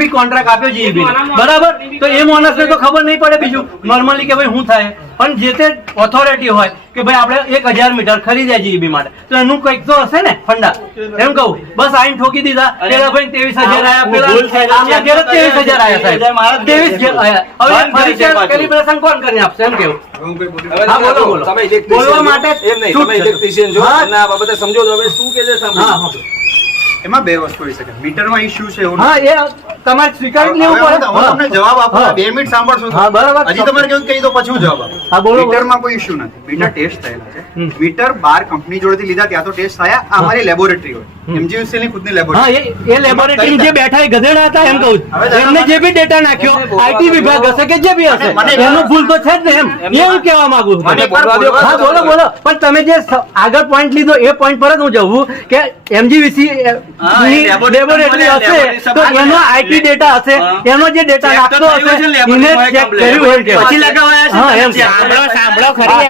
બી contract આપ્યો GEB બરાબર, તો એ માણસને તો ખબર નહીં પડે બીજું નોર્મલી કે ભાઈ શું થાય, પણ જે તે ઓથોરિટી હોય કે ભાઈ આપણે 1000 મીટર ખરીદ્યા જીઈબી માટે, તો એનું કંઈક તો હશે ને ફંડા. એમ કહું, બસ આઈને ઠોકી દીધા. પેલા ભાઈ 23,000 આયા, પેલા આમના ઘેર 23,000 આયા સાહેબ, 23 ઘેર આયા. હવે ફરી કેલિબ્રેશન કોણ કરી આપશે એમ કેવું? હા બોલો બોલો, બોલવા માટે તમે ઇલેક્ટ્રિશિયન છો અને આ બાબતે સમજો તો હવે શું કે છે સાંભળો. એમાં બે વસ્તુ હોઈ શકે, મીટરમાં ઇશ્યુ છે એવું. હા, એ તમારે સ્વીકારી લેવું પડે. તમને જવાબ આપો, 2 મિનિટ સાંભળશો. હા બરાબર, હજી તમારે કેવું કહી દો પછી હું જવાબ આપું. હા બોલો. મીટરમાં કોઈ ઇશ્યુ નથી, મીટર ટેસ્ટ થયેલા છે. મીટર બાર કંપની જોડેથી લીધા, ત્યાં તો ટેસ્ટ થયા. આ અમારી લેબોરેટરી હોય, MGUCL ની ખુદની હા, લેબોરેટરી. એ લેબોરેટરી જે બેઠા એ ગધેડા હતા એમ કહું. એમને જે બી ડેટા નાખ્યો, IT વિભાગ હશે કે જે બી હશે, એનો ભૂલ તો છે જ ને એમ એવું કહેવા માંગુ છું. હા બોલો બોલો, પણ તમે જે આગળ પોઈન્ટ લીધો એ પોઈન્ટ પર જ હું જવું કે MGVC લેબોરેટરી હશે તો એનો IT ડેટા હશે, એનો જે ડેટા નાખતો હશે એને ચેક કર્યું એમ કે પછી લગાવાયા છે. હા એમ સાંભળો ખરી.